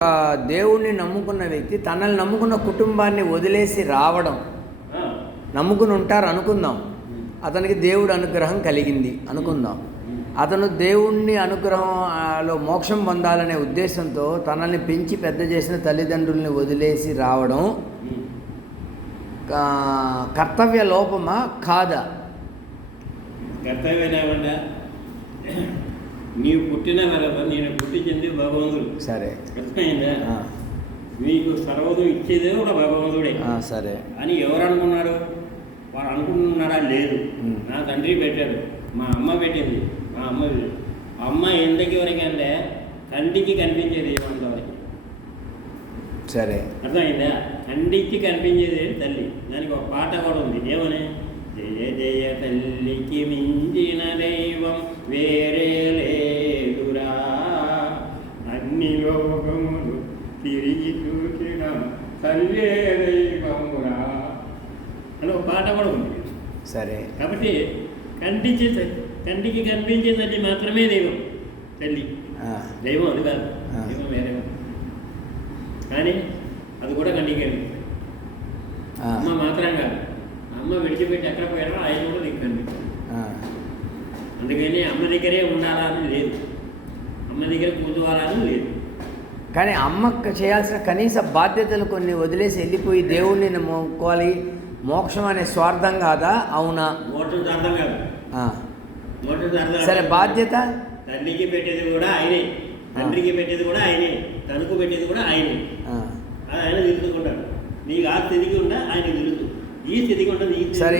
దేవుణ్ణి నమ్ముకున్న వ్యక్తి తనని నమ్ముకున్న కుటుంబాన్ని వదిలేసి రావడం, నమ్ముకుని ఉంటారు అనుకుందాం, అతనికి దేవుడు అనుగ్రహం కలిగింది అనుకుందాం. అతను దేవుణ్ణి అనుగ్రహంలో మోక్షం పొందాలనే ఉద్దేశంతో తనని పెంచి పెద్ద చేసిన తల్లిదండ్రుల్ని వదిలేసి రావడం కర్తవ్య లోపమా కాదా? కర్తవ్యమేమంటే నీవు పుట్టిన వల్ల నేను పుట్టించింది భగవంతుడు. సరే, అర్థమైందా? మీకు సర్వదు ఇచ్చేదే కూడా భగవంతుడే. సరే అని ఎవరు అనుకున్నారు? వాడు అనుకుంటున్నారా? లేదు. నా తండ్రి పెట్టాడు, మా అమ్మ పెట్టింది, మా అమ్మ ఎందుకు వరకు అంటే కంటికి కనిపించేది ఏమంతవరకు. సరే, అర్థమైందా? కంటికి కనిపించేది తల్లి. దానికి ఒక పాట కూడా ఉంది, ఏమని? జయ జయ తల్లికి మించిన దైవం వేరే లేదురా, అన్ని లోకములు తిరిగి చూసిన తల్లే దైవమురా అని ఒక పాట కూడా ఉంది. సరే, కాబట్టి కంటికి కనిపించే తల్లి మాత్రమే దైవం. తల్లి దైవం అది కాదు, దైవం వేరే. కానీ అది కూడా కంటికి కనిపిస్తుంది. అమ్మ మాత్రం కాదు, అమ్మ విడిచిపెట్టి ఎక్కడ పోయారో ఆయన కూడా నీకు కనిపిస్తుంది. అందుకని అమ్మ దగ్గరే ఉండాలని లేదు, అమ్మ దగ్గర కూర్చోవాలని లేదు. కానీ అమ్మకు చేయాల్సిన కనీస బాధ్యతలు కొన్ని వదిలేసి వెళ్ళిపోయి దేవుణ్ణి మొక్కాలి, మోక్షం అనే స్వార్థం కాదా? అవునా? మోటార్ అర్థం కాదు. సరే, బాధ్యత తల్లికి పెట్టేది కూడా ఆయనే, తండ్రికి పెట్టేది కూడా ఆయనే, తనకు పెట్టేది కూడా ఆయనే. ఆయన తిరుగుతుంటారు. నీకు ఆ స్థితికి ఉండా ఆయన తిరుగుతూ, ఈ స్థితికి ఉండా నీ. సరే.